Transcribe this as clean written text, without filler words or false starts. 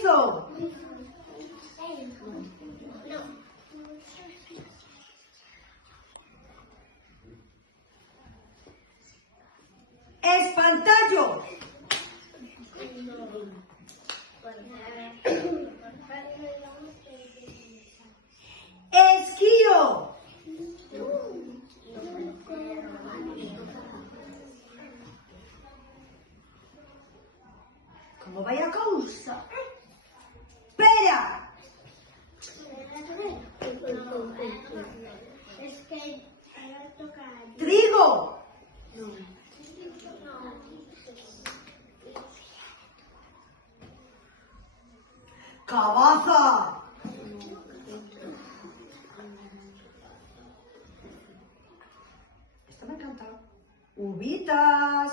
Erizo. Espantallo. Esquío. ¿Cómo vaya cousa? Pera. Es que ahora toca. Trigo. Cabaza. Esta me encanta. Uvitas.